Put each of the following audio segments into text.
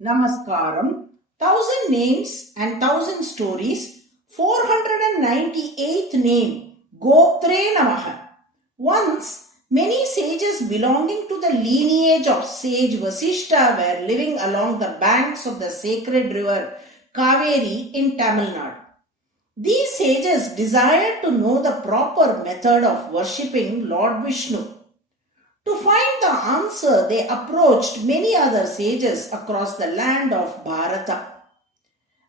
Namaskaram, Thousand Names and Thousand Stories, 498th name, GOPTHRE NAMAH. Once, many sages belonging to the lineage of sage Vasishta were living along the banks of the sacred river Kaveri in Tamil Nadu. These sages desired to know the proper method of worshipping Lord Vishnu. To find the answer, they approached many other sages across the land of Bharata.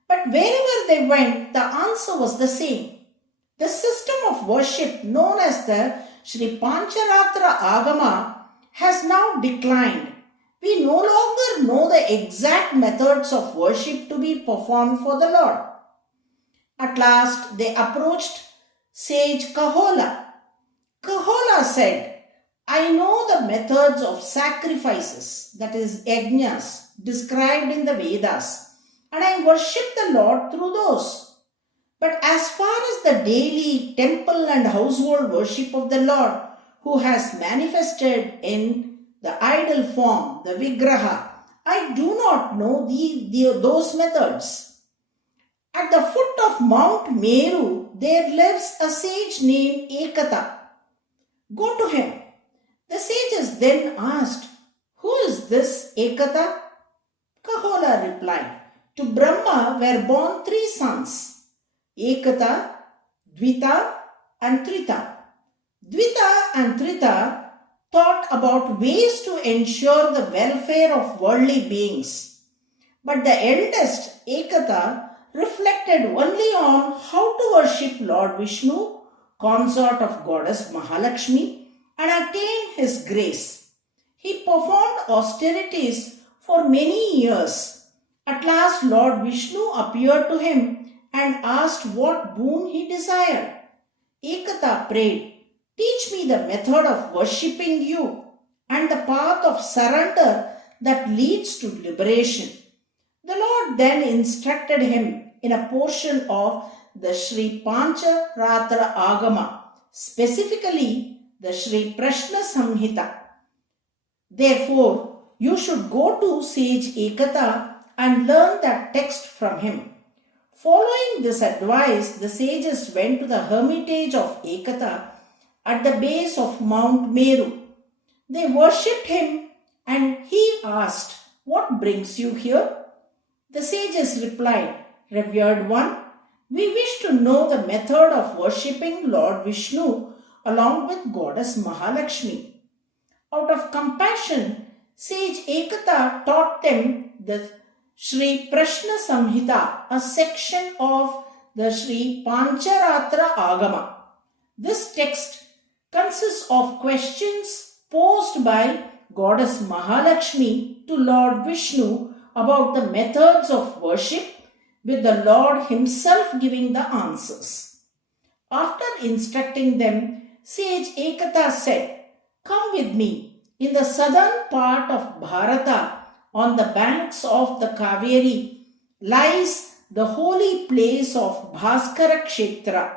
But wherever they went, the answer was the same. The system of worship known as the Sri Pancharatra Agama has now declined. We no longer know the exact methods of worship to be performed for the Lord. At last, they approached sage Kahola. Kahola said, I know the methods of sacrifices, that is, yajnas, described in the Vedas, and I worship the Lord through those. But as far as the daily temple and household worship of the Lord, who has manifested in the idol form, the Vigraha, I do not know those methods. At the foot of Mount Meru, there lives a sage named Ekata. Go to him. The sages then asked, Who is this Ekata? Kahola replied, To Brahma were born 3 sons, Ekata, Dvita and Trita. Dvita and Trita thought about ways to ensure the welfare of worldly beings. But the eldest, Ekata, reflected only on how to worship Lord Vishnu, consort of goddess Mahalakshmi, and attain his grace. He performed austerities for many years. At last, Lord Vishnu appeared to him and asked what boon he desired. Ekata prayed, Teach me the method of worshipping you and the path of surrender that leads to liberation. The Lord then instructed him in a portion of the Sri Pancharatra Agama, specifically the Sri Prashna Samhita. Therefore, you should go to sage Ekata and learn that text from him. Following this advice, the sages went to the hermitage of Ekata at the base of Mount Meru. They worshipped him and he asked, What brings you here? The sages replied, Revered one, we wish to know the method of worshipping Lord Vishnu along with goddess Mahalakshmi. Out of compassion, sage Ekata taught them the Sri Prashna Samhita, a section of the Sri Pancharatra Agama. This text consists of questions posed by goddess Mahalakshmi to Lord Vishnu about the methods of worship, with the Lord himself giving the answers. After instructing them, sage Ekata said, Come with me. In the southern part of Bharata, on the banks of the Kaveri, lies the holy place of Bhaskara Kshetra,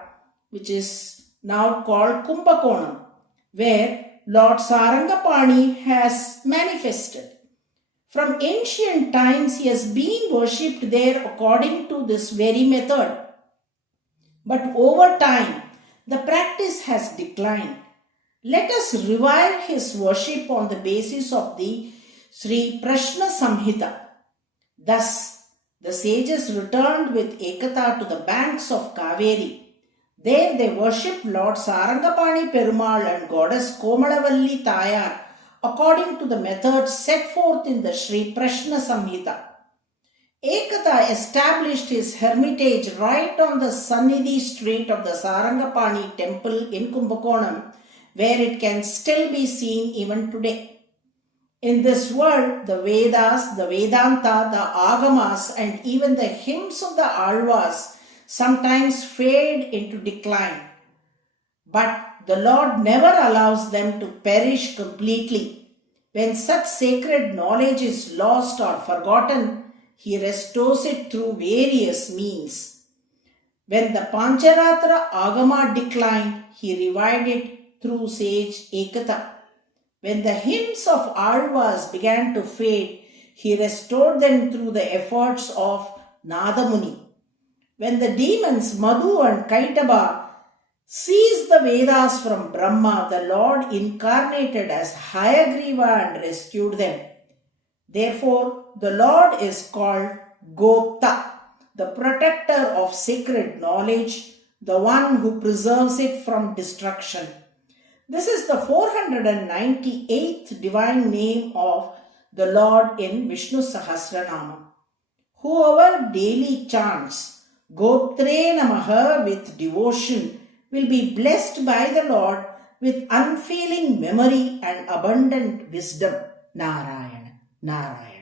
which is now called Kumbakonam, where Lord Sarangapani has manifested. From ancient times, he has been worshipped there according to this very method. But over time, the practice has declined. Let us revive his worship on the basis of the Sri Prashna Samhita. Thus, the sages returned with Ekata to the banks of Kaveri. There they worshipped Lord Sarangapani Perumal and goddess Komalavalli Tayar according to the methods set forth in the Sri Prashna Samhita. Ekata established his hermitage right on the Sannidhi street of the Sarangapani temple in Kumbakonam, where it can still be seen even today. In this world, the Vedas, the Vedanta, the Agamas, and even the hymns of the Alvas sometimes fade into decline. But the Lord never allows them to perish completely. When such sacred knowledge is lost or forgotten, he restores it through various means. When the Pancharatra Agama declined, he revived it through sage Ekata. When the hymns of Alvas began to fade, He restored them through the efforts of Nadamuni. When the demons Madhu and Kaitaba seized the Vedas from Brahma, the Lord incarnated as Hayagriva and rescued them. Therefore, the Lord is called Gopta, the protector of sacred knowledge, the one who preserves it from destruction. This is the 498th divine name of the Lord in Vishnu Sahasranama. Whoever daily chants GOPTHRE NAMAH with devotion will be blessed by the Lord with unfailing memory and abundant wisdom. Narayana, Narayana.